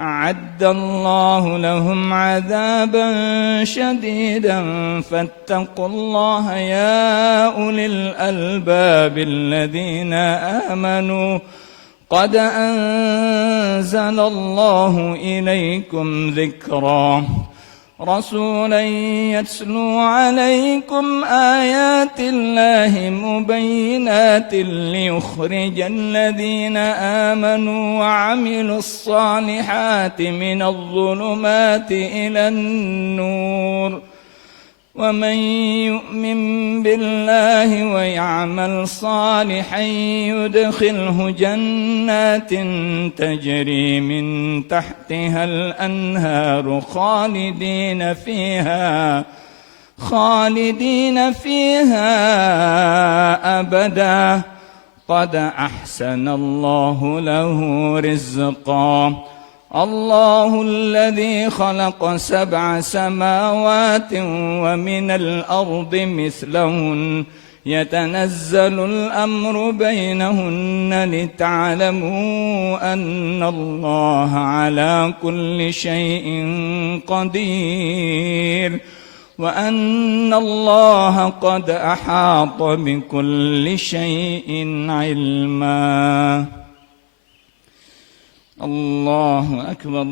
أعد الله لهم عذابا شديدا فاتقوا الله يا أولي الألباب الذين آمنوا قد أنزل الله إليكم ذكرا رسولا يتلو عليكم آيات الله مبينات ليخرج الذين آمنوا وعملوا الصالحات من الظلمات إلى النور ومن يؤمن بالله ويعمل صالحا يدخله جنات تجري من تحتها الأنهار خالدين فيها أبدا قد أحسن الله له رزقا الله الذي خلق 7 سماوات ومن الأرض مثلهن يتنزل الأمر بينهن لتعلموا أن الله على كل شيء قدير وأن الله قد أحاط بكل شيء علما. الله أكبر.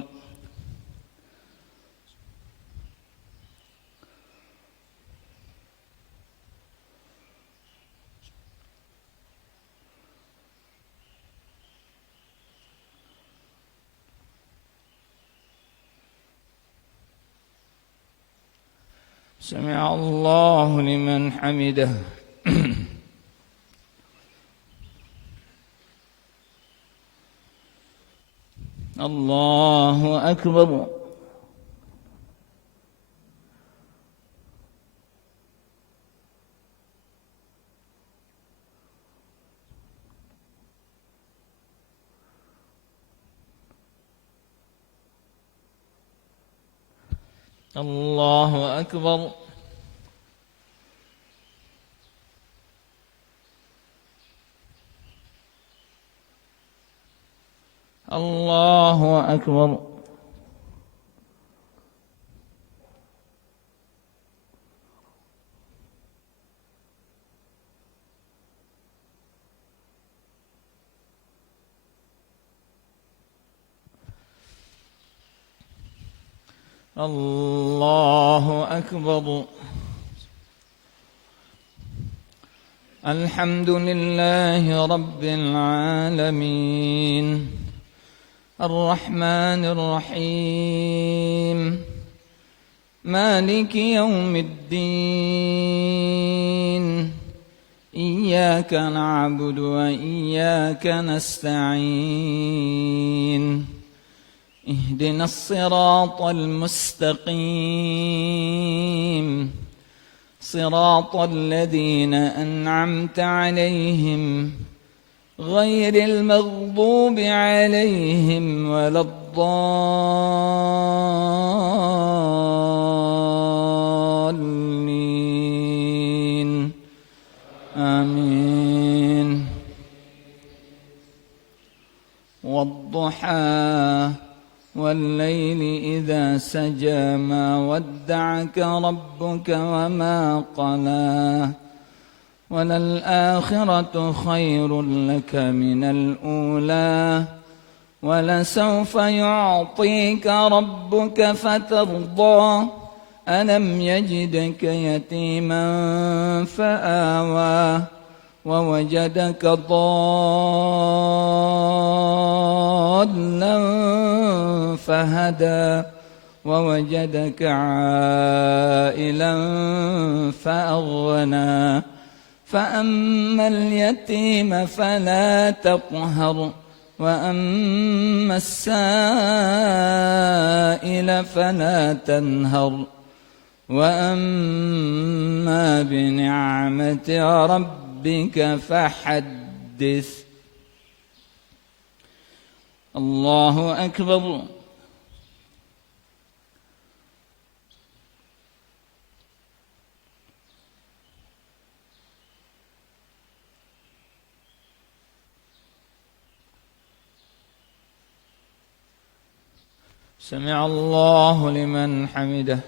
سمع الله لمن حمده. الله أكبر. الله أكبر. الله أكبر. الله أكبر. الحمد لله رب العالمين الرحمن الرحيم مالك يوم الدين إياك نعبد وإياك نستعين اهدنا الصراط المستقيم صراط الذين أنعمت عليهم غير المغضوب عليهم ولا الضالين آمين. والضحى والليل إذا سجى ما ودعك ربك وما قلى وللآخرة خير لك من الأولى ولسوف يعطيك ربك فترضى ألم يجدك يتيما فآوى ووجدك ضالا فهدى ووجدك عائلا فأغنى فأما اليتيم فلا تقهر وأما السائل فلا تنهر وأما بنعمة ربك فحدث. الله أكبر. سمع الله لمن حمده.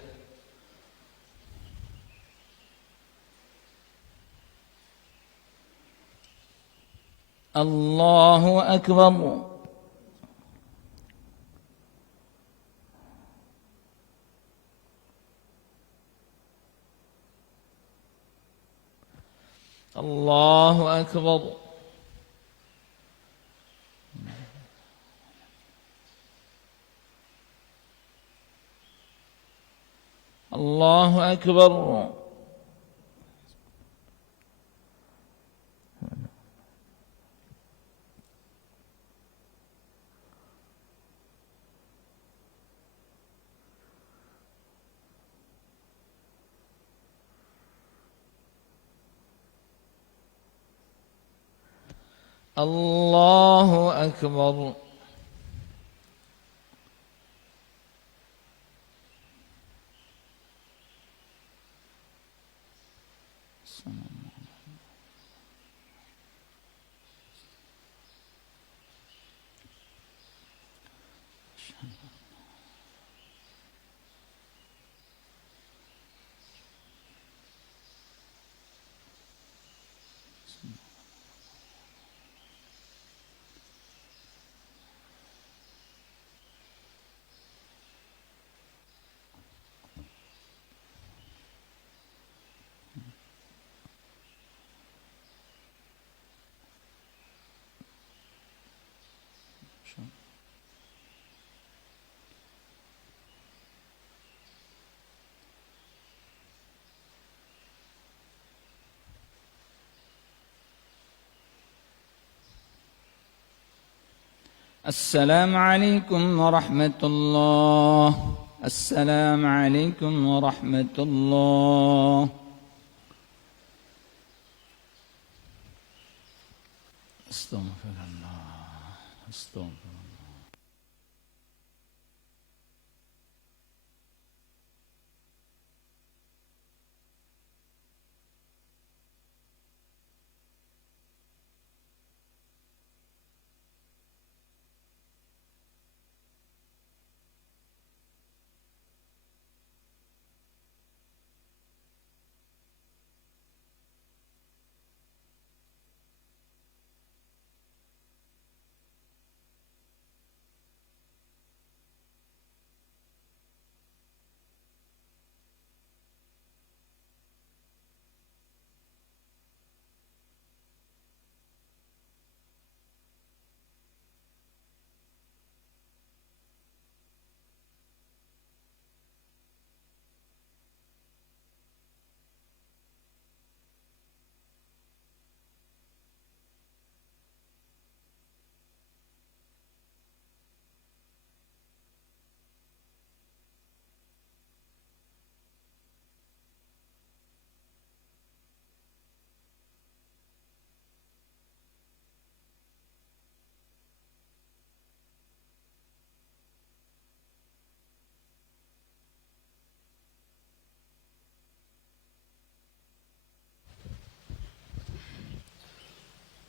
الله أكبر. الله أكبر. الله أكبر. الله أكبر. السلام عليكم ورحمة الله. السلام عليكم ورحمة الله. استغفر الله. استغفر الله.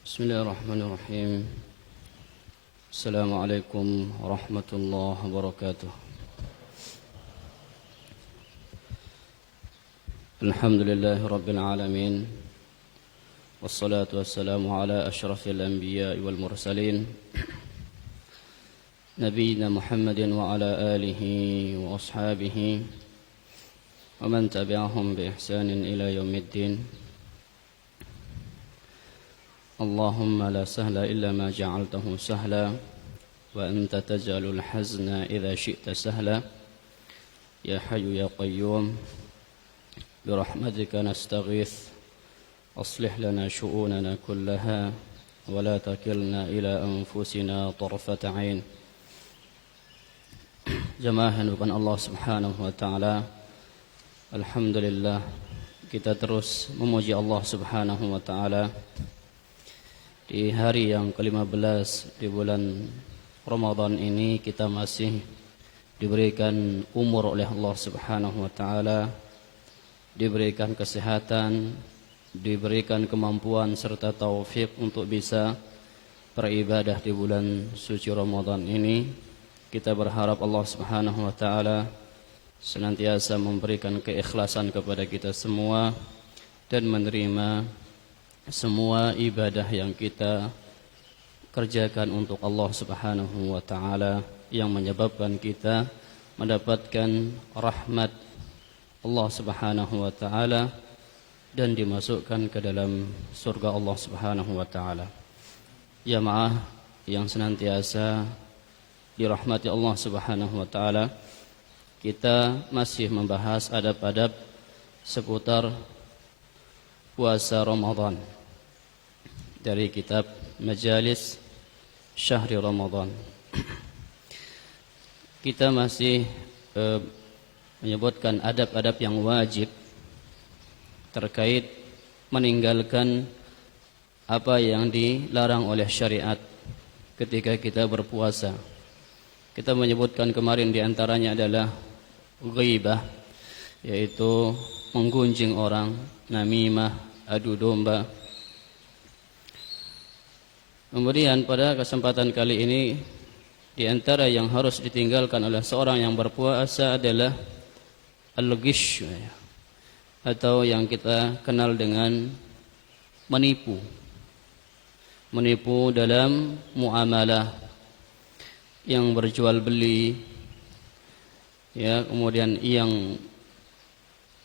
Bismillahirrahmanirrahim. Assalamualaikum warahmatullahi wabarakatuh. Alhamdulillahi rabbil alamin. Wassalatu wassalamu ala asyrafil anbiya'i wal mursalin Nabiyyina Muhammadin wa ala alihi wa ashabihi wa man tabi'ahum bi ihsanin ila yaumiddin. اللهم لا سهل إلا ما جعلته سهلا وأنت تجعل الحزن إذا شئت سهلا يا حي يا قيوم برحمتك نستغيث أصلح لنا شؤوننا كلها ولا تكلنا إلى أنفسنا طرفة عين. Jamaah yang bukan Allah Subhanahu wa taala, alhamdulillah kita terus memuji Allah Subhanahu wa taala. Di hari yang ke-15 di bulan Ramadan ini kita masih diberikan umur oleh Allah Subhanahu wa taala, diberikan kesehatan, diberikan kemampuan serta taufik untuk bisa beribadah di bulan suci Ramadan ini. kita berharap Allah Subhanahu wa taala senantiasa memberikan keikhlasan kepada kita semua dan menerima semua ibadah yang kita kerjakan untuk Allah Subhanahu wa taala yang menyebabkan kita mendapatkan rahmat Allah Subhanahu wa taala dan dimasukkan ke dalam surga Allah Subhanahu wa taala. Jamaah yang senantiasa dirahmati Allah Subhanahu wa taala, kita masih membahas adab-adab seputar puasa Ramadan dari kitab Majalis Syahri Ramadan. Kita masih menyebutkan adab-adab yang wajib terkait meninggalkan apa yang dilarang oleh syariat ketika kita berpuasa. Kita menyebutkan kemarin diantaranya adalah ghibah, yaitu menggunjing orang, namimah, adu domba. Kemudian pada kesempatan kali ini, diantara yang harus ditinggalkan oleh seorang yang berpuasa adalah al-ghish, atau yang kita kenal dengan menipu. Menipu dalam muamalah, yang berjual beli, ya, kemudian yang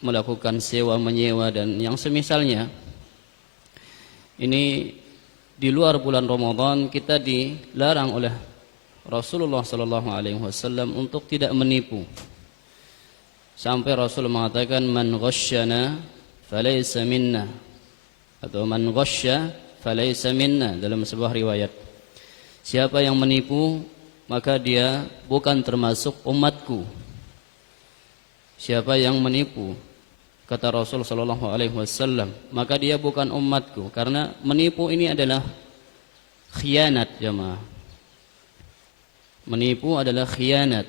melakukan sewa menyewa dan yang semisalnya. Ini di luar bulan Ramadan kita dilarang oleh Rasulullah sallallahu alaihi wasallam untuk tidak menipu. Sampai Rasul mengatakan man ghasyana falaysa minna, atau man ghasya falaysa minna dalam sebuah riwayat. Siapa yang menipu maka dia bukan termasuk umatku. Siapa yang menipu, kata Rasul sallallahu alaihi wasallam, maka dia bukan umatku. Karena menipu ini adalah khianat, jemaah. Menipu adalah khianat,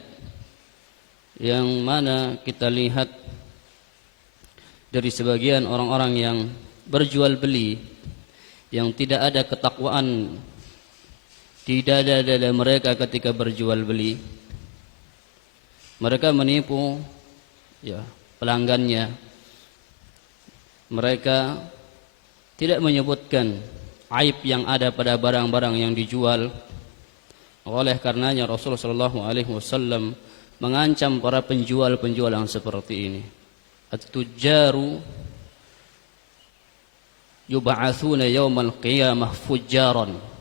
yang mana kita lihat dari sebagian orang-orang yang berjual beli, yang tidak ada ketakwaan di dada-dada mereka ketika berjual beli. Mereka menipu, ya, pelanggannya. Mereka tidak menyebutkan aib yang ada pada barang-barang yang dijual. Oleh karenanya Rasulullah sallallahu alaihi wasallam mengancam para penjual-penjual yang seperti ini. At-tujjaru yub'atsuna yaumal qiyamah fujjaran.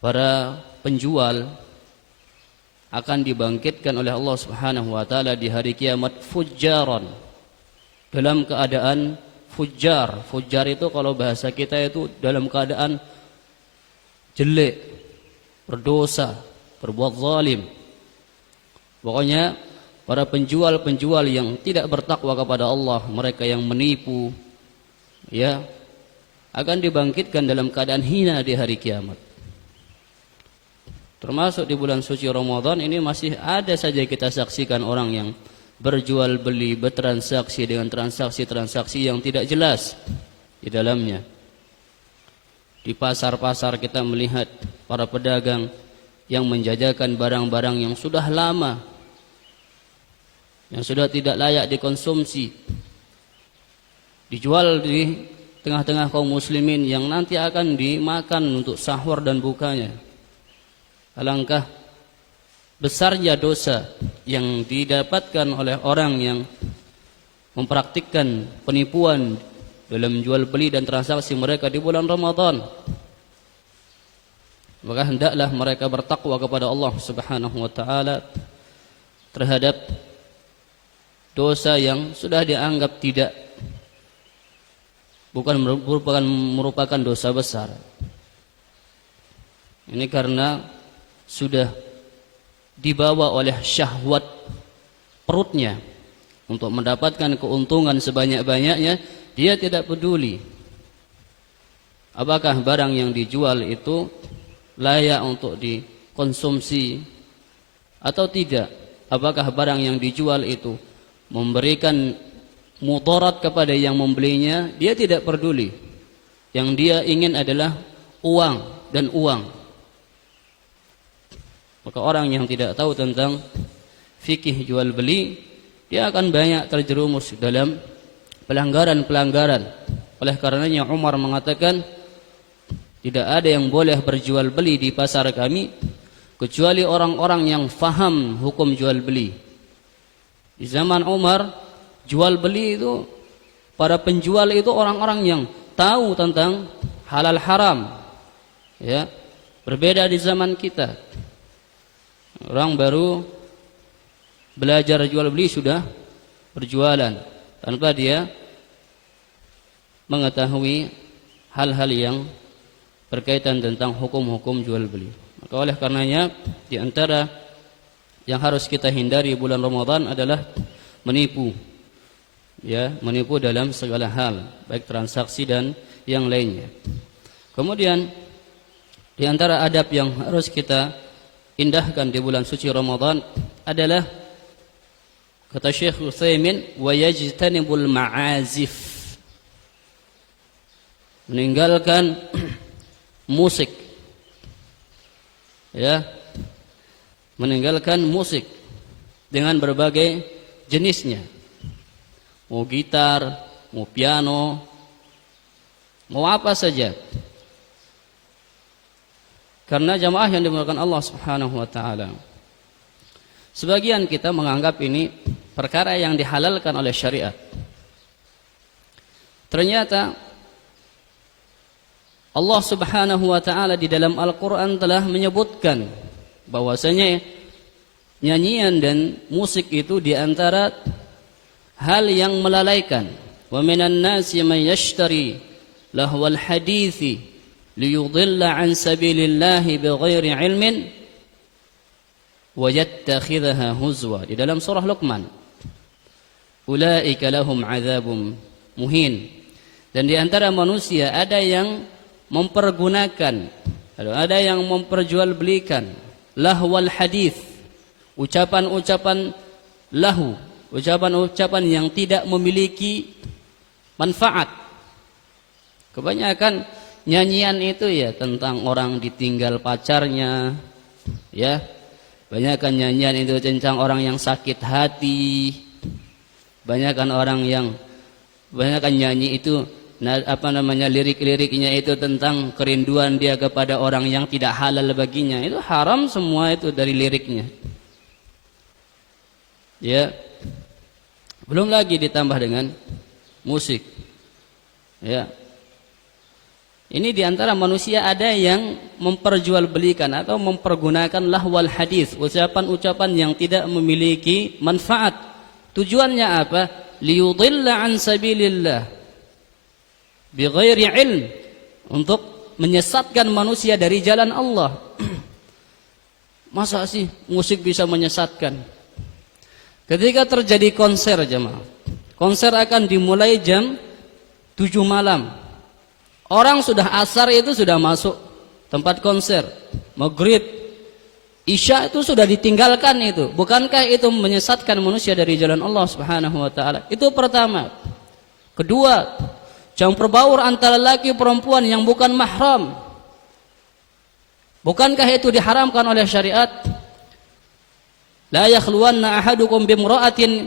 Para penjual akan dibangkitkan oleh Allah Subhanahu wa taala di hari kiamat fujjaran, dalam keadaan fujjar. Fujjar itu kalau bahasa kita itu dalam keadaan jelek, berdosa, berbuat zalim. Pokoknya para penjual-penjual yang tidak bertakwa kepada Allah, mereka yang menipu, ya, akan dibangkitkan dalam keadaan hina di hari kiamat. Termasuk di bulan suci Ramadan ini masih ada saja kita saksikan orang yang berjual beli, bertransaksi dengan transaksi-transaksi yang tidak jelas di dalamnya. Di pasar-pasar kita melihat para pedagang yang menjajakan barang-barang yang sudah lama, yang sudah tidak layak dikonsumsi, dijual di tengah-tengah kaum muslimin yang nanti akan dimakan untuk sahur dan bukanya. Alangkah besarnya dosa yang didapatkan oleh orang yang mempraktikkan penipuan dalam jual beli dan transaksi mereka di bulan Ramadan. Maka hendaklah mereka bertakwa kepada Allah Subhanahu wa taala terhadap dosa yang sudah dianggap bukan merupakan dosa besar. Ini karena sudah dibawa oleh syahwat perutnya untuk mendapatkan keuntungan sebanyak-banyaknya. Dia tidak peduli apakah barang yang dijual itu layak untuk dikonsumsi atau tidak, apakah barang yang dijual itu memberikan mudarat kepada yang membelinya. Dia tidak peduli. Yang dia ingin adalah uang dan uang. Maka orang yang tidak tahu tentang fikih jual beli, dia akan banyak terjerumus dalam pelanggaran-pelanggaran. Oleh karenanya Umar mengatakan, tidak ada yang boleh berjual beli di pasar kami kecuali orang-orang yang faham hukum jual beli. Di zaman Umar, jual beli itu, para penjual itu orang-orang yang tahu tentang halal haram. Ya, berbeda di zaman kita. Orang baru belajar jual beli sudah berjualan tanpa dia mengetahui hal-hal yang berkaitan tentang hukum-hukum jual beli. Maka oleh karenanya di antara yang harus kita hindari bulan Ramadan adalah menipu. Ya, menipu dalam segala hal, baik transaksi dan yang lainnya. Kemudian di antara adab yang harus kita indahkan di bulan suci Ramadan adalah, kata Syekh Utsaimin, wa yajtanibul ma'azif, meninggalkan musik. Ya, meninggalkan musik dengan berbagai jenisnya, mau gitar, mau piano, mau apa saja. Karena jamaah yang dimuliakan Allah Subhanahu wa taala, sebagian kita menganggap ini perkara yang dihalalkan oleh syariat. Ternyata Allah Subhanahu wa taala di dalam Al-Qur'an telah menyebutkan bahwasanya nyanyian dan musik itu di antara hal yang melalaikan. Wa minan nasi man yashtari lahwal hadithi liyudilla an sabilillahi bighairi ilmin wa yattakhidhaha huzwa, di dalam surah Luqman. Ulaika lahum adzabun muhin. Dan di antara manusia ada yang mempergunakan, ada yang memperjualbelikan lahwal hadis, ucapan-ucapan lahu, ucapan-ucapan yang tidak memiliki manfaat. Kebanyakan nyanyian itu ya tentang orang ditinggal pacarnya, ya. Banyakkan nyanyian itu tentang orang yang sakit hati. Banyakkan nyanyi itu lirik-liriknya itu tentang kerinduan dia kepada orang yang tidak halal baginya. Itu haram semua itu dari liriknya. Ya. Belum lagi ditambah dengan musik. Ya. Ini diantara manusia ada yang memperjualbelikan atau mempergunakan lahwal hadis, ucapan-ucapan yang tidak memiliki manfaat. Tujuannya apa? Liyudilla an sabilillah bighairi ilm, untuk menyesatkan manusia dari jalan Allah. Masa sih musik bisa menyesatkan? Ketika terjadi konser jemaah, konser akan dimulai jam 7 malam. Orang sudah asar itu sudah masuk tempat konser. Maghrib, Isya itu sudah ditinggalkan itu. Bukankah itu menyesatkan manusia dari jalan Allah Subhanahu wa taala? Itu pertama. Kedua, campur baur antara laki perempuan yang bukan mahram. Bukankah itu diharamkan oleh syariat? La yakhluwanna ahadukum bimra'atin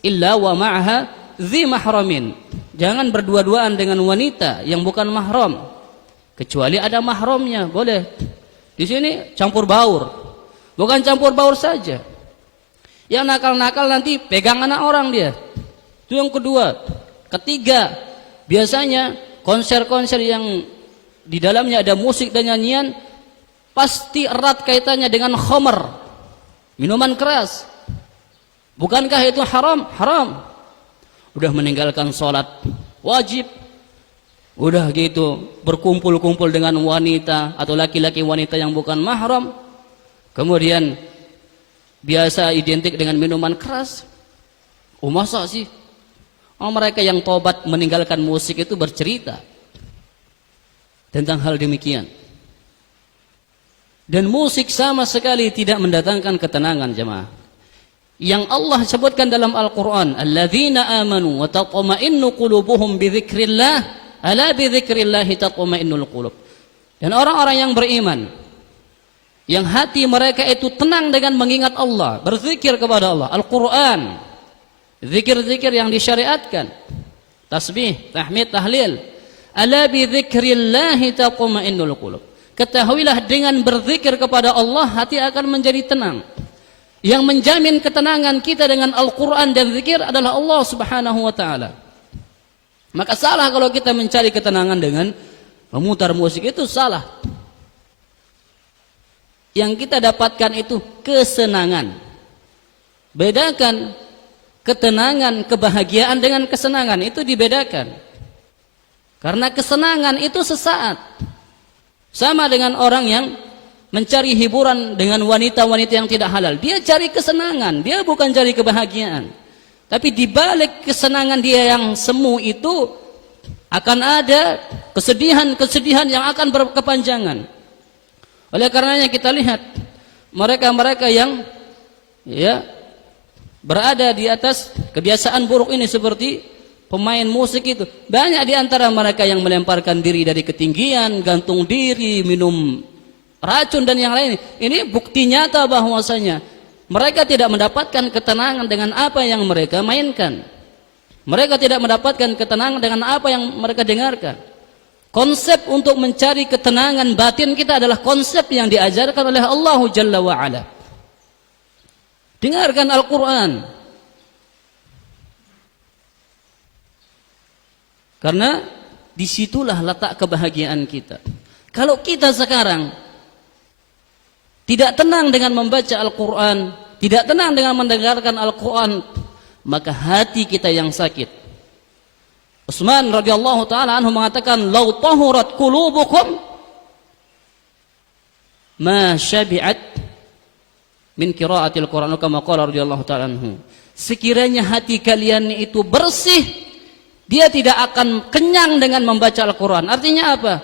illa wa ma'aha dzi mahramin. Jangan berdua-duaan dengan wanita yang bukan mahram, kecuali ada mahramnya, boleh. Di sini campur baur. Bukan campur baur saja. Yang nakal-nakal nanti pegang anak orang dia. Itu yang kedua. Ketiga, biasanya konser-konser yang di dalamnya ada musik dan nyanyian pasti erat kaitannya dengan khamr, minuman keras. Bukankah itu haram? Haram. Udah meninggalkan sholat wajib, udah gitu berkumpul-kumpul dengan wanita atau laki-laki wanita yang bukan mahram, kemudian biasa identik dengan minuman keras. Oh masa sih? Oh, mereka yang tobat meninggalkan musik itu bercerita tentang hal demikian. Dan musik sama sekali tidak mendatangkan ketenangan jemaah. Yang Allah sebutkan dalam Al-Quran, alladzina amanu wa tatma'innu qulubuhum bidzikrillah, ala bidzikrillahi tatma'innul qulub. Dan orang-orang yang beriman, yang hati mereka itu tenang dengan mengingat Allah, berzikir kepada Allah, Al-Quran, zikir-zikir yang disyariatkan, tasbih, tahmid, tahlil. Ala bi dzikrillahi taqma'innul qulub. Ketahuilah dengan berzikir kepada Allah hati akan menjadi tenang. Yang menjamin ketenangan kita dengan Al-Quran dan zikir adalah Allah Subhanahu wa ta'ala. Maka salah kalau kita mencari ketenangan dengan memutar musik, itu salah. Yang kita dapatkan itu kesenangan. Bedakan ketenangan, kebahagiaan dengan kesenangan, itu dibedakan. Karena kesenangan itu sesaat. Sama dengan orang yang mencari hiburan dengan wanita-wanita yang tidak halal. Dia cari kesenangan, dia bukan cari kebahagiaan. Tapi di balik kesenangan dia yang semu itu akan ada kesedihan-kesedihan yang akan berkepanjangan. Oleh karenanya kita lihat mereka-mereka yang berada di atas kebiasaan buruk ini seperti pemain musik itu. Banyak di antara mereka yang melemparkan diri dari ketinggian, gantung diri, minum racun dan yang lain. Ini bukti nyata bahwasanya mereka tidak mendapatkan ketenangan dengan apa yang mereka mainkan. Mereka tidak mendapatkan ketenangan dengan apa yang mereka dengarkan. Konsep untuk mencari ketenangan batin kita adalah konsep yang diajarkan oleh Allah Jalla wa'ala. Dengarkan Al-Quran. Karena disitulah letak kebahagiaan kita. Kalau kita sekarang tidak tenang dengan membaca Al-Quran, tidak tenang dengan mendengarkan Al-Quran, maka hati kita yang sakit. Utsman radhiyallahu taala anhu mengatakan, "Lau tahurat qulubukum ma syabi'at min qiraatil Qur'an," kama qala radhiyallahu taala anhu. Sekiranya hati kalian itu bersih, dia tidak akan kenyang dengan membaca Al-Quran. Artinya apa?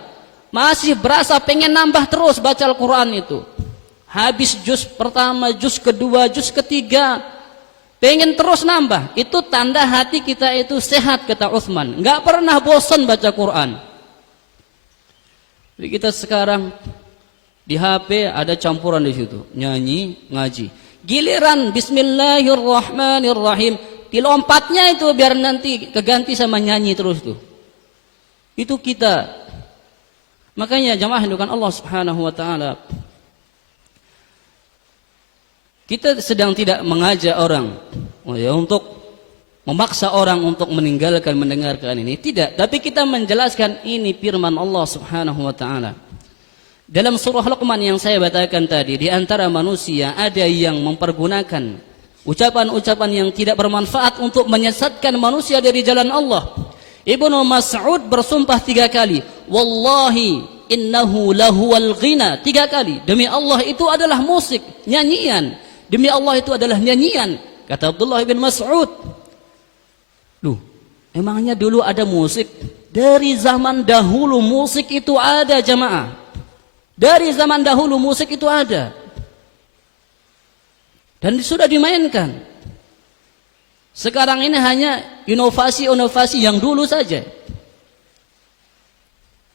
Masih berasa pengen nambah terus baca Al-Quran itu. Habis juz pertama, juz kedua, juz ketiga, pengen terus nambah. Itu tanda hati kita itu sehat, kata Utsman. Enggak pernah bosan baca Quran. Jadi kita sekarang di HP ada campuran di situ, nyanyi, ngaji. Giliran Bismillahirrahmanirrahim, dilompatnya itu biar nanti keganti sama nyanyi terus tuh. Itu kita. Makanya jamaah hindukan Allah Subhanahu wa taala, kita sedang tidak mengajak orang untuk memaksa orang untuk meninggalkan mendengarkan ini, tidak. Tapi kita menjelaskan ini firman Allah Subhanahu wa taala. Dalam surah Luqman yang saya bacakan tadi, di antara manusia ada yang mempergunakan ucapan-ucapan yang tidak bermanfaat untuk menyesatkan manusia dari jalan Allah. Ibnu Mas'ud bersumpah 3 kali, "Wallahi innahu lahuwal ghina." 3 kali. Demi Allah itu adalah musik, nyanyian. Demi Allah itu adalah nyanyian, kata Abdullah bin Mas'ud. Loh, emangnya dulu ada musik? Dari zaman dahulu musik itu ada, jamaah. Dari zaman dahulu musik itu ada. Dan sudah dimainkan. Sekarang ini hanya inovasi-inovasi yang dulu saja.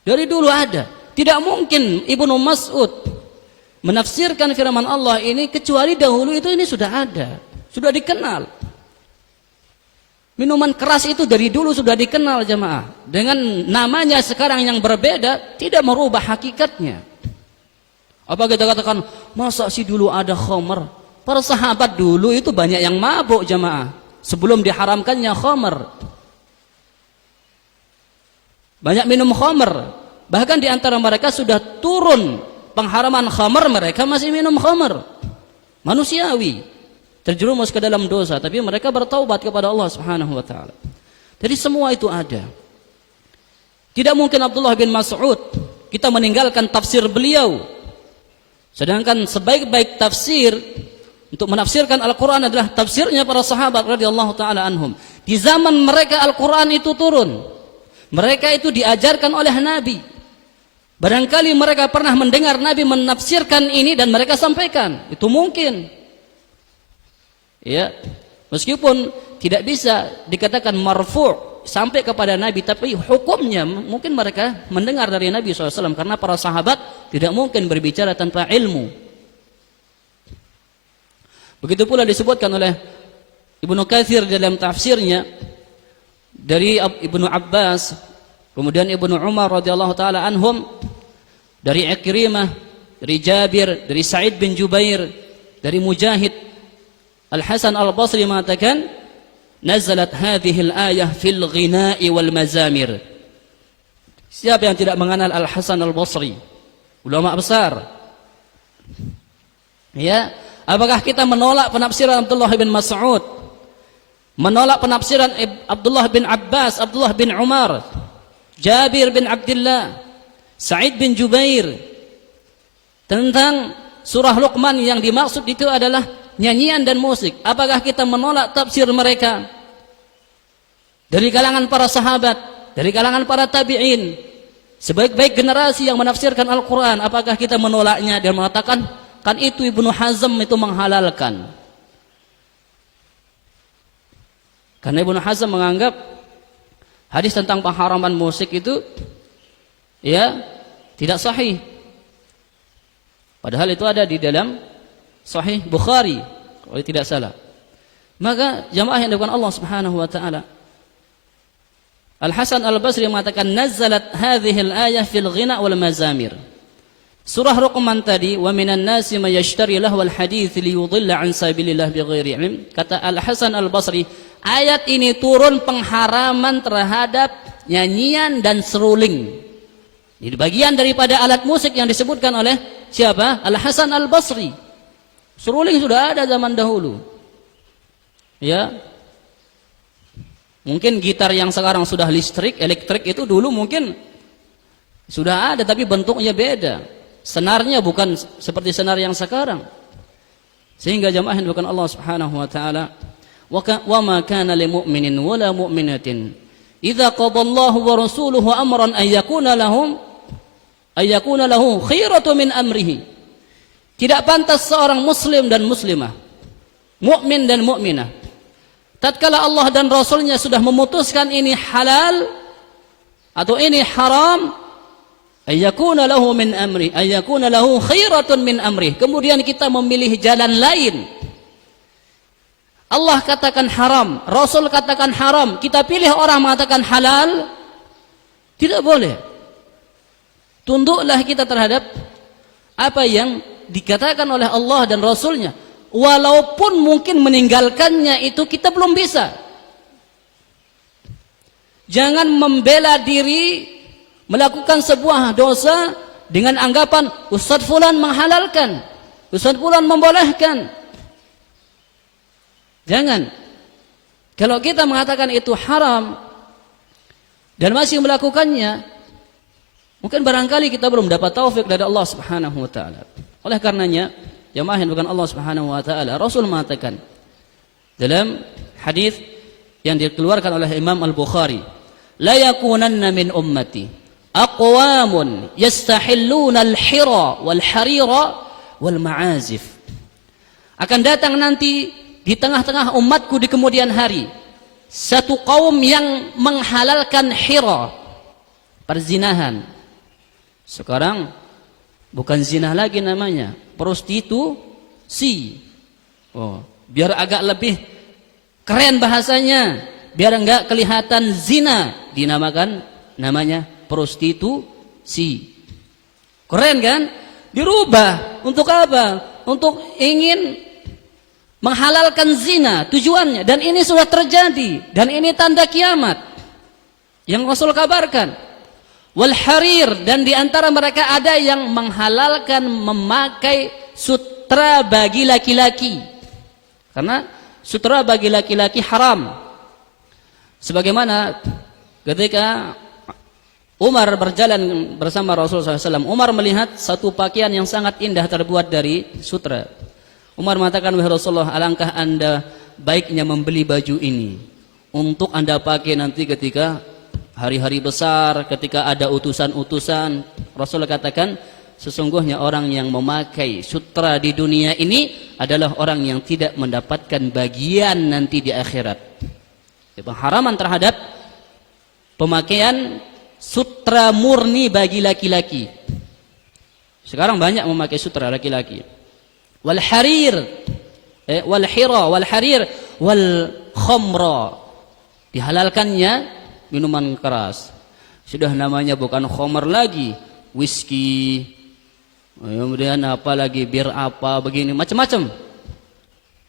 Dari dulu ada. Tidak mungkin Ibnu Mas'ud menafsirkan firman Allah ini kecuali dahulu itu ini sudah ada, sudah dikenal. Minuman keras itu dari dulu sudah dikenal, jamaah. Dengan namanya sekarang yang berbeda tidak merubah hakikatnya. Apa kita katakan, masa sih dulu ada khamr? Para sahabat dulu itu banyak yang mabuk, jamaah, sebelum diharamkannya khamr. Banyak minum khamr. Bahkan di antara mereka sudah turun pengharaman khamar, mereka masih minum khamar. Manusiawi, terjerumus ke dalam dosa, tapi mereka bertaubat kepada Allah Subhanahu wa taala. Jadi semua itu ada. Tidak mungkin Abdullah bin Mas'ud kita meninggalkan tafsir beliau. Sedangkan sebaik-baik tafsir untuk menafsirkan Al-Quran adalah tafsirnya para sahabat radhiyallahu taala anhum. Di zaman mereka Al-Quran itu turun. Mereka itu diajarkan oleh Nabi. Barangkali mereka pernah mendengar Nabi menafsirkan ini dan mereka sampaikan. Itu mungkin. Ya, meskipun tidak bisa dikatakan marfu' sampai kepada Nabi, tapi hukumnya mungkin mereka mendengar dari Nabi SAW, karena para sahabat tidak mungkin berbicara tanpa ilmu. Begitu pula disebutkan oleh Ibnu Katsir dalam tafsirnya dari Ibnu Abbas, kemudian Ibnu Umar radhiyallahu taala anhum, dari Ikrimah, dari Jabir, dari Sa'id bin Jubair, dari Mujahid. Al-Hasan Al-Basri mengatakan, nazalat hadhil ayah fil ghina'i wal mazamir. Siapa yang tidak mengenal Al-Hasan Al-Basri? Ulama besar. Ya, apakah kita menolak penafsiran Abdullah bin Mas'ud? Menolak penafsiran Abdullah bin Abbas, Abdullah bin Umar, Jabir bin Abdullah, Sa'id bin Jubair tentang surah Luqman yang dimaksud itu adalah nyanyian dan musik? Apakah kita menolak tafsir mereka? Dari kalangan para sahabat, dari kalangan para tabi'in, sebaik-baik generasi yang menafsirkan Al-Quran, apakah kita menolaknya dan mengatakan kan itu Ibnu Hazm itu menghalalkan? Karena Ibnu Hazm menganggap hadis tentang pengharaman musik itu ya tidak sahih. Padahal itu ada di dalam Sahih Bukhari kalau tidak salah. Maka jamaah yang dilakukan Allah Subhanahu wa taala, Al-Hasan Al-Basri mengatakan nazalat hadhil ayah fil ghina wal mazamir. Surah Luqman tadi, wa minan nasi may yashtari lahwal hadits liyudilla an sabilillah bighairi ilm. Kata Al-Hasan Al-Basri, ayat ini turun pengharaman terhadap nyanyian dan seruling. Ini bagian daripada alat musik yang disebutkan oleh siapa? Al-Hasan Al-Basri. Seruling sudah ada zaman dahulu. Ya. Mungkin gitar yang sekarang sudah elektrik itu dulu mungkin sudah ada tapi bentuknya beda. Senarnya bukan seperti senar yang sekarang. Sehingga jamaah yang bukan Allah Subhanahu wa taala, wa ma kana lil mu'minin wala mu'minatin idza qadallahu wa rasuluhu amran ay yakuna lahu khiratu min amrihi. Tidak pantas seorang muslim dan muslimah, mukmin dan mukminah, tatkala Allah dan Rasulnya sudah memutuskan ini halal atau ini haram, ayyakuna lahu min amri, ayyakuna lahu khairatun min amri. Kemudian kita memilih jalan lain. Allah katakan haram, Rasul katakan haram, kita pilih orang mengatakan halal, tidak boleh. Tunduklah kita terhadap apa yang dikatakan oleh Allah dan Rasulnya. Walaupun mungkin meninggalkannya itu kita belum bisa. Jangan membela diri melakukan sebuah dosa dengan anggapan Ustaz Fulan menghalalkan, Ustaz Fulan membolehkan. Jangan. Kalau kita mengatakan itu haram dan masih melakukannya, mungkin barangkali kita belum dapat taufik dari Allah Subhanahu wa taala. Oleh karenanya, jamaah yang bukan Allah Subhanahu wa taala, Rasul mengatakan dalam hadis yang dikeluarkan oleh Imam Al-Bukhari, la yakunanna min ummati aqwamun yastahilluna al-hira wal harira wal ma'azif. Akan datang nanti di tengah-tengah umatku di kemudian hari satu kaum yang menghalalkan hira, perzinahan. Sekarang bukan zina lagi namanya, prostitusi. Oh, biar agak lebih keren bahasanya, biar enggak kelihatan zina, dinamakan namanya prostitusi. Keren kan? Dirubah untuk apa? Untuk ingin menghalalkan zina tujuannya, dan ini sudah terjadi dan ini tanda kiamat yang Rasul kabarkan. Wal harir, dan di antara mereka ada yang menghalalkan memakai sutra bagi laki-laki. Karena sutra bagi laki-laki haram. Sebagaimana ketika Umar berjalan bersama Rasulullah SAW, Umar melihat satu pakaian yang sangat indah terbuat dari sutra. Umar mengatakan, wahai Rasulullah, alangkah anda baiknya membeli baju ini untuk anda pakai nanti ketika hari-hari besar, ketika ada utusan-utusan. Rasulullah katakan, sesungguhnya orang yang memakai sutra di dunia ini adalah orang yang tidak mendapatkan bagian nanti di akhirat. Pengharaman terhadap pemakaian sutra murni bagi laki-laki. Sekarang banyak memakai sutra laki-laki. Wal harir, wal hira wal harir wal khamra. Dihalalkannya minuman keras. Sudah namanya bukan khamr lagi, whisky. Kemudian apa lagi, bir apa begini macam-macam.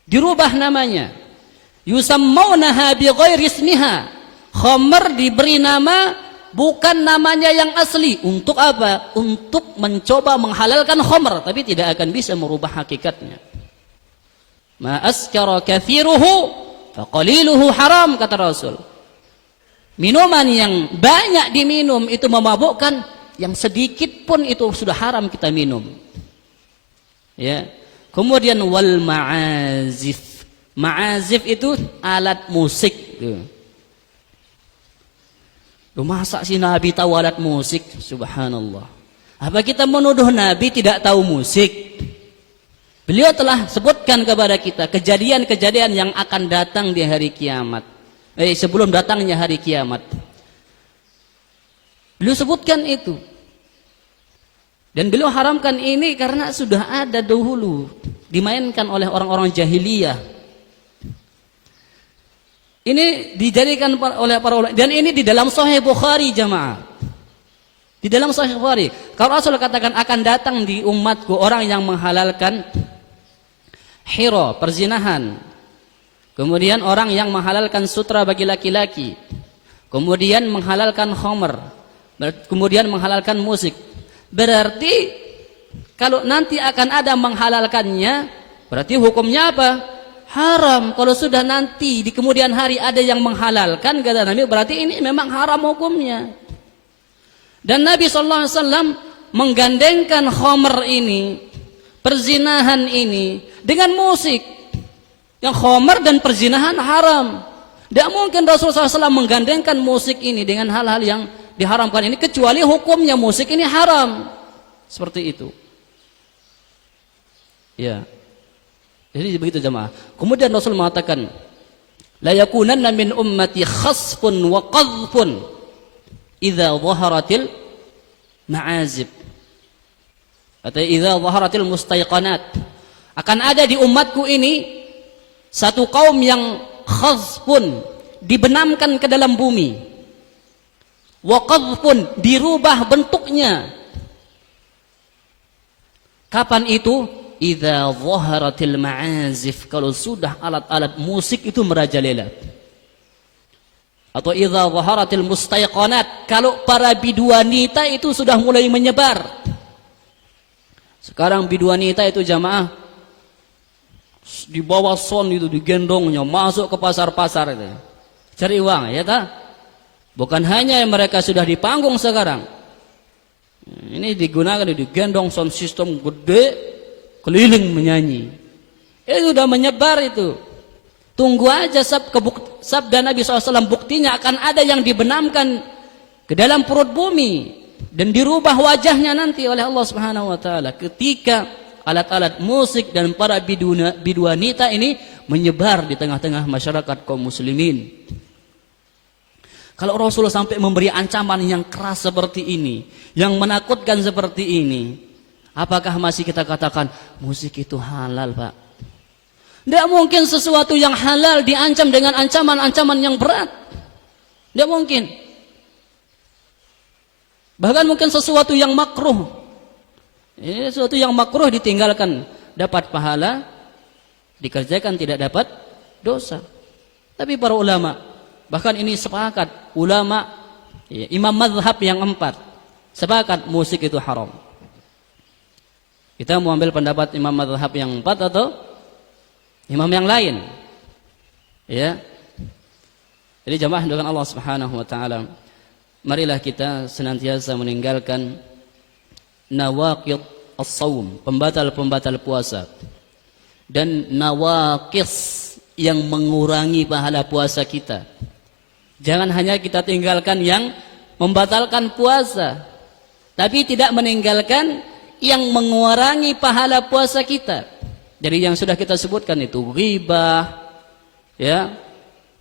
Dirubah namanya. Yusammaunaha bighairi ismiha. Khamr diberi nama bukan namanya yang asli. Untuk apa? Untuk mencoba menghalalkan khamr, tapi tidak akan bisa merubah hakikatnya. Ma askara kathiruhu faqaliluhu haram, kata Rasul. Minuman yang banyak diminum itu memabukkan, yang sedikit pun itu sudah haram kita minum. Ya. Kemudian wal ma'azif. Ma'azif itu alat musik. Loh, masa si Nabi tahu alat musik? Subhanallah. Apa kita menuduh Nabi tidak tahu musik? Beliau telah sebutkan kepada kita kejadian-kejadian yang akan datang di hari kiamat. Sebelum datangnya hari kiamat. Beliau sebutkan itu. Dan beliau haramkan ini karena sudah ada dahulu. Dimainkan oleh orang-orang jahiliyah. Ini dijadikan oleh para ulama, dan ini di dalam Sahih Bukhari, jamaah. Di dalam Sahih Bukhari, kalau Rasul katakan akan datang di umatku orang yang menghalalkan hira, perzinahan. Kemudian orang yang menghalalkan sutra bagi laki-laki. Kemudian menghalalkan khamr. Kemudian menghalalkan musik. Berarti kalau nanti akan ada menghalalkannya, berarti hukumnya apa? Haram. Kalau sudah nanti di kemudian hari ada yang menghalalkan, kata Nabi, berarti ini memang haram hukumnya. Dan Nabi SAW menggandengkan khamr ini, perzinahan ini, dengan musik. Yang khamr dan perzinahan haram. Tidak mungkin Rasulullah SAW menggandengkan musik ini dengan hal-hal yang diharamkan ini, kecuali hukumnya musik ini haram. Seperti itu. Ya. Jadi begitu jemaah. Kemudian Rasul mengatakan, la yakunanna min ummati khasfun wa qadhfun idza dhaharatil ma'azib. Atau idza dhaharatil mustaiqanat. Akan ada di umatku ini satu kaum yang khasfun, dibenamkan ke dalam bumi. Wa qadhfun, dirubah bentuknya. Kapan itu? Idza dhaharatil ma'azif, kalau sudah alat-alat musik itu merajalela. Atau idza dhaharatil mustaiqanat, kalau para biduanita itu sudah mulai menyebar. Sekarang biduanita itu jamaah di bawah son itu digendongnya masuk ke pasar-pasar itu. Cari uang, ya tak? Bukan hanya mereka sudah di panggung sekarang. Ini digunakan digendong sound system gede, keliling menyanyi. Itu sudah menyebar itu. Tunggu aja sabda Nabi SAW, buktinya akan ada yang dibenamkan ke dalam perut bumi dan dirubah wajahnya nanti oleh Allah Subhanahu wa taala ketika alat-alat musik dan para biduanita ini menyebar di tengah-tengah masyarakat kaum muslimin. Kalau Rasulullah sampai memberi ancaman yang keras seperti ini, yang menakutkan seperti ini, apakah masih kita katakan musik itu halal, Pak? Tidak mungkin sesuatu yang halal diancam dengan ancaman-ancaman yang berat. Tidak mungkin. Bahkan mungkin sesuatu yang makruh. Sesuatu yang makruh ditinggalkan dapat pahala, dikerjakan tidak dapat dosa. Tapi para ulama, bahkan ini sepakat, ulama imam mazhab yang 4 sepakat musik itu haram. Kita mau ambil pendapat imam mazhab yang 4 atau imam yang lain? Ya. Jadi jamaah dengan Allah Subhanahu wa taala, marilah kita senantiasa meninggalkan nawaqid as-shaum, pembatal-pembatal puasa, dan nawaqis yang mengurangi pahala puasa kita. Jangan hanya kita tinggalkan yang membatalkan puasa, tapi tidak meninggalkan yang mengurangi pahala puasa kita. Jadi yang sudah kita sebutkan itu ghibah, ya,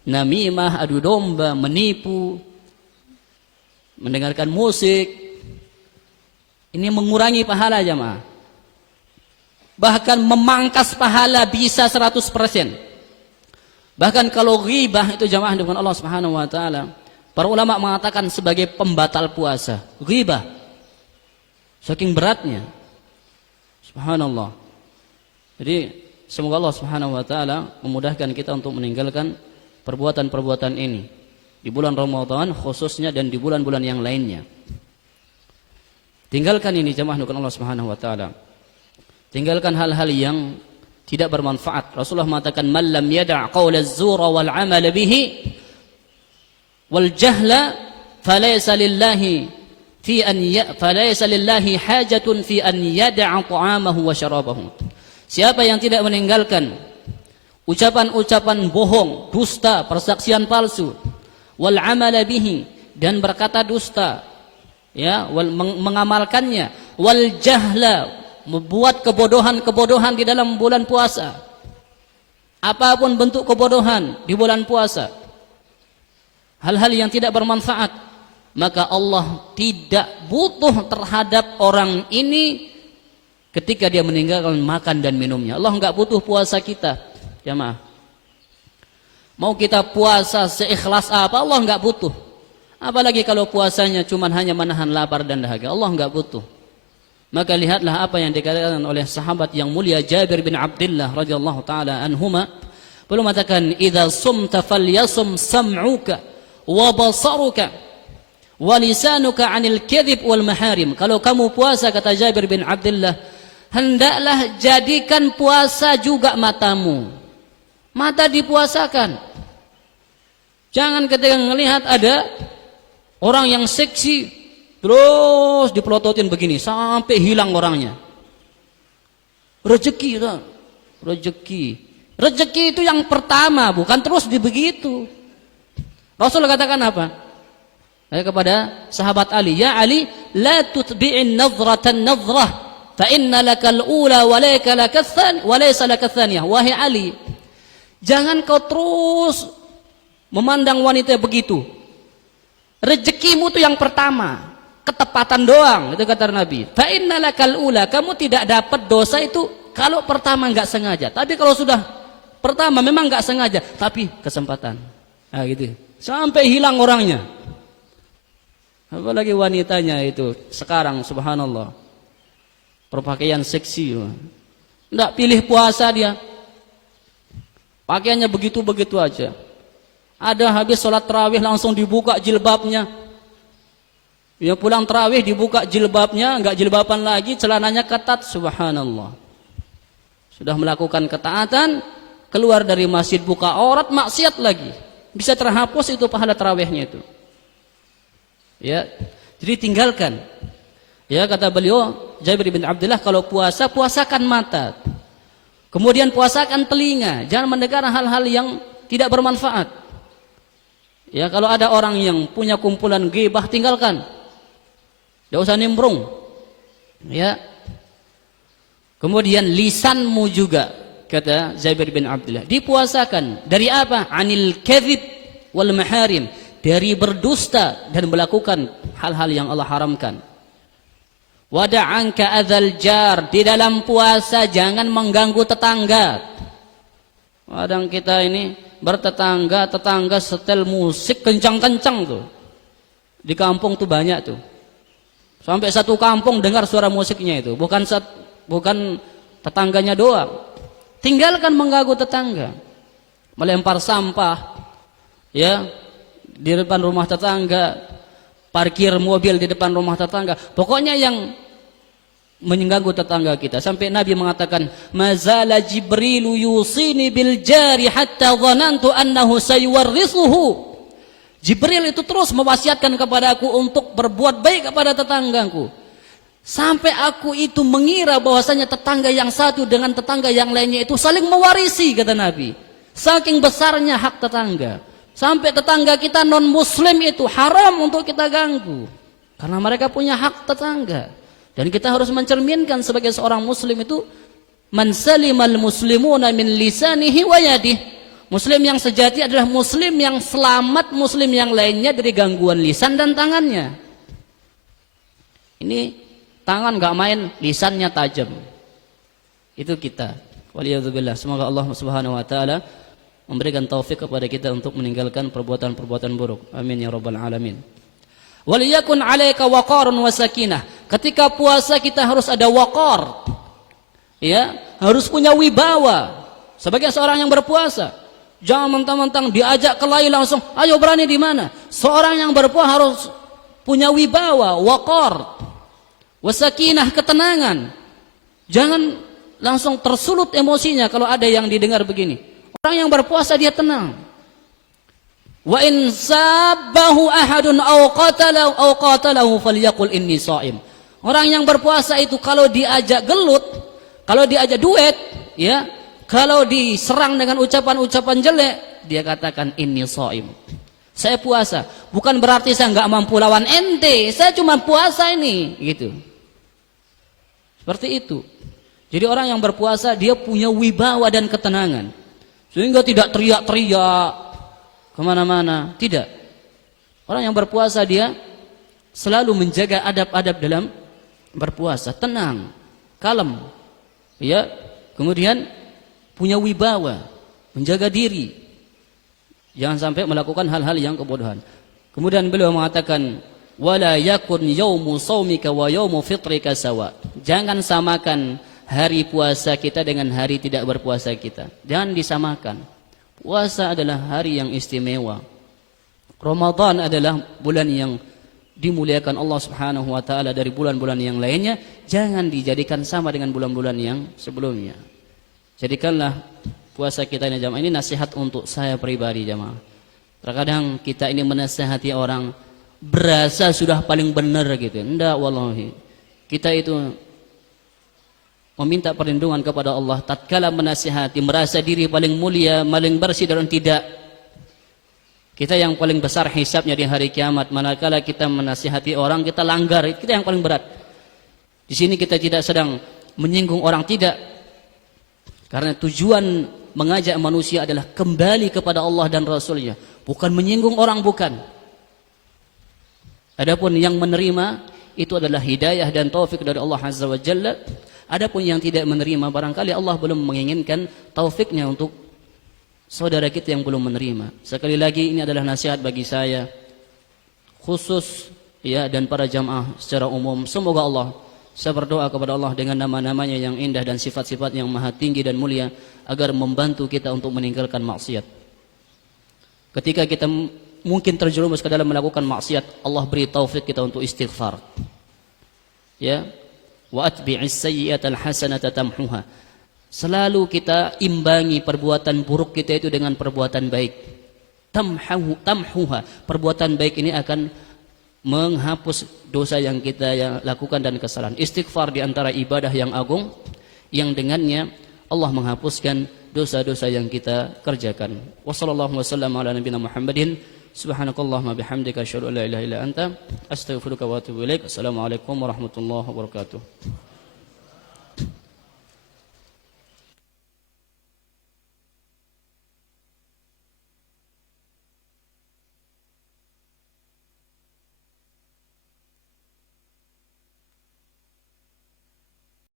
namimah, adu domba, menipu, mendengarkan musik. Ini mengurangi pahala jamaah. bahkan memangkas pahala bisa 100%. Bahkan kalau ghibah itu jamaah dengan Allah Subhanahu wa taala, para ulama mengatakan sebagai pembatal puasa. Ghibah. Saking beratnya. Subhanallah. Jadi semoga Allah Subhanahu wa taala memudahkan kita untuk meninggalkan perbuatan-perbuatan ini di bulan Ramadan khususnya dan di bulan-bulan yang lainnya. Tinggalkan ini jemaah dengan Allah Subhanahu wa taala. Tinggalkan hal-hal yang tidak bermanfaat. Rasulullah mengatakan man lam yada' qaula az-zura wal 'amal bihi wal jahla falaysa lillahi hajatun fi an yada'a ta'amahu wa syarabahu. Siapa yang tidak meninggalkan ucapan-ucapan bohong, dusta, persaksian palsu, wal 'amal bihi, dan berkata dusta, ya, mengamalkannya, wal jahla, membuat kebodohan-kebodohan di dalam bulan puasa. Apapun bentuk kebodohan di bulan puasa, hal-hal yang tidak bermanfaat, maka Allah tidak butuh terhadap orang ini ketika dia meninggalkan makan dan minumnya. Allah enggak butuh puasa kita, jemaah. Mau kita puasa seikhlas apa, Allah enggak butuh. Apalagi kalau puasanya cuma hanya menahan lapar dan dahaga, Allah enggak butuh. Maka lihatlah apa yang dikatakan oleh sahabat yang mulia Jabir bin Abdullah radhiyallahu taala anhuma. Beliau mengatakan, "Idza sumta falyasum sam'uka wa basaruka wa lisanuka 'anil kadhib wal maharim." Kalau kamu puasa, kata Jabir bin Abdullah, hendaklah jadikan puasa juga matamu. Mata dipuasakan. Jangan ketika melihat ada orang yang seksi terus dipelototin begini sampai hilang orangnya. Rezeki itu yang pertama, bukan terus begitu. Rasul katakan apa? Kepada sahabat Ali, ya Ali, la tutbi'in nadhratan nadhrah, fa inna lakal ula wa laysa lakal thaniyah. Wahai Ali, jangan kau terus memandang wanita begitu. Rezekimu itu yang pertama. Ketepatan doang, itu kata Nabi. Fa innalakal ula, kamu tidak dapat dosa itu kalau pertama enggak sengaja. Tapi kalau sudah pertama memang enggak sengaja, tapi kesempatan. Nah gitu. Sampai hilang orangnya. Apalagi wanitanya itu sekarang subhanallah. Berpakaian seksi. Enggak pilih puasa dia. Pakaiannya begitu-begitu aja. Ada habis sholat tarawih langsung dibuka jilbabnya. Ya pulang tarawih dibuka jilbabnya, enggak jilbaban lagi, celananya ketat, subhanallah. Sudah melakukan ketaatan, keluar dari masjid buka aurat, maksiat lagi. Bisa terhapus itu pahala tarawihnya itu. Ya, jadi tinggalkan. Ya kata beliau Jabir bin Abdullah, kalau puasa, puasakan mata. Kemudian puasakan telinga, jangan mendengar hal-hal yang tidak bermanfaat. Ya kalau ada orang yang punya kumpulan ghibah, tinggalkan. Tidak usah nimbrung. Ya. Kemudian lisanmu juga, kata Jabir bin Abdullah, dipuasakan. Dari apa? Anil kadhib wal maharim, dari berdusta dan melakukan hal-hal yang Allah haramkan. Wada'anka adzal jar, di dalam puasa jangan mengganggu tetangga. Kadang kita ini bertetangga, tetangga setel musik kencang-kencang tuh. Di kampung tuh banyak tuh. Sampai satu kampung dengar suara musiknya itu, bukan tetangganya doang. Tinggalkan mengganggu tetangga. Melempar sampah ya di depan rumah tetangga, parkir mobil di depan rumah tetangga. Pokoknya yang mengganggu tetangga kita. Sampai Nabi mengatakan, "Mazala Jibrilu yusini bil jari hatta dhanantu annahu sayuwarrisuhu." Jibril itu terus mewasiatkan kepadaku untuk berbuat baik kepada tetanggaku. Sampai aku itu mengira bahwasanya tetangga yang satu dengan tetangga yang lainnya itu saling mewarisi, kata Nabi. Saking besarnya hak tetangga. Sampai tetangga kita non muslim itu haram untuk kita ganggu. Karena mereka punya hak tetangga. Dan kita harus mencerminkan sebagai seorang muslim itu, man salimal muslimuna min lisanihi wa yadihi. Muslim yang sejati adalah muslim yang selamat, muslim yang lainnya dari gangguan lisan dan tangannya. Ini tangan gak main, lisannya tajam. Itu kita. Waliyadzubillah. Semoga Allah Subhanahu wa taala memberikan taufik kepada kita untuk meninggalkan perbuatan-perbuatan buruk. Amin ya rabbal alamin. Waliyakun 'alaika waqarun wa sakinah. Ketika puasa kita harus ada waqar. Ya, harus punya wibawa sebagai seorang yang berpuasa. Jangan mentang-mentang diajak kelahi langsung, ayo berani di mana? Seorang yang berpuasa harus punya wibawa, waqar, wasakinah, ketenangan. Jangan langsung tersulut emosinya kalau ada yang didengar begini. Orang yang berpuasa dia tenang. Wa in sabbahu ahadun aw qatalahu falyaqul inni shaim. Orang yang berpuasa itu kalau diajak gelut, kalau diajak duet, ya, kalau diserang dengan ucapan-ucapan jelek, dia katakan inni shaim. Saya puasa, bukan berarti saya enggak mampu lawan ente, saya cuma puasa ini, gitu. Seperti itu. Jadi orang yang berpuasa dia punya wibawa dan ketenangan, sehingga tidak teriak-teriak kemana-mana, tidak. Orang yang berpuasa dia selalu menjaga adab-adab dalam berpuasa, tenang, kalem, ya, kemudian punya wibawa, menjaga diri, jangan sampai melakukan hal-hal yang kebodohan. Kemudian beliau mengatakan, wala yakun yaumu shaumika wa yaumu fitrika sawa. Jangan samakan hari puasa kita dengan hari tidak berpuasa kita. Jangan disamakan. Puasa adalah hari yang istimewa. Ramadan adalah bulan yang dimuliakan Allah Subhanahu wa taala dari bulan-bulan yang lainnya. Jangan dijadikan sama dengan bulan-bulan yang sebelumnya. Jadikanlah puasa kita ini jamaah, ini nasihat untuk saya pribadi jamaah. Terkadang kita ini menasihati orang berasa sudah paling benar gitu. Enggak, wallahi. Kita itu meminta perlindungan kepada Allah tatkala menasihati, merasa diri paling mulia, paling bersih dan tidak. Kita yang paling besar hisabnya di hari kiamat. Manakala kita menasihati orang, kita langgar, kita yang paling berat. Di sini kita tidak sedang menyinggung orang, tidak. Karena tujuan mengajak manusia adalah kembali kepada Allah dan Rasulnya, bukan menyinggung orang, bukan. Adapun yang menerima itu adalah hidayah dan taufik dari Allah Azza wa Jalla. Adapun yang tidak menerima, barangkali Allah belum menginginkan taufiknya untuk saudara kita yang belum menerima. Sekali lagi ini adalah nasihat bagi saya khusus, ya, dan para jamaah secara umum. Semoga Allah, saya berdoa kepada Allah dengan nama-namanya yang indah dan sifat-sifat yang maha tinggi dan mulia agar membantu kita untuk meninggalkan maksiat. Ketika kita mungkin terjerumus ke dalam melakukan maksiat, Allah beri taufik kita untuk istighfar. Ya, wa atbi'is sayyi'atal hasanata tamhuha. Selalu kita imbangi perbuatan buruk kita itu dengan perbuatan baik. Tamhuha. Perbuatan baik ini akan menghapus dosa yang kita lakukan dan kesalahan. Istighfar di antara ibadah yang agung yang dengannya Allah menghapuskan dosa-dosa yang kita kerjakan. Wassallallahu wasallam ala nabiyina Muhammadin. Subhanakallahumma bihamdika asyhadu an la ilaha illa anta astaghfiruka wa atubu ilaik. Assalamualaikum warahmatullahi wabarakatuh.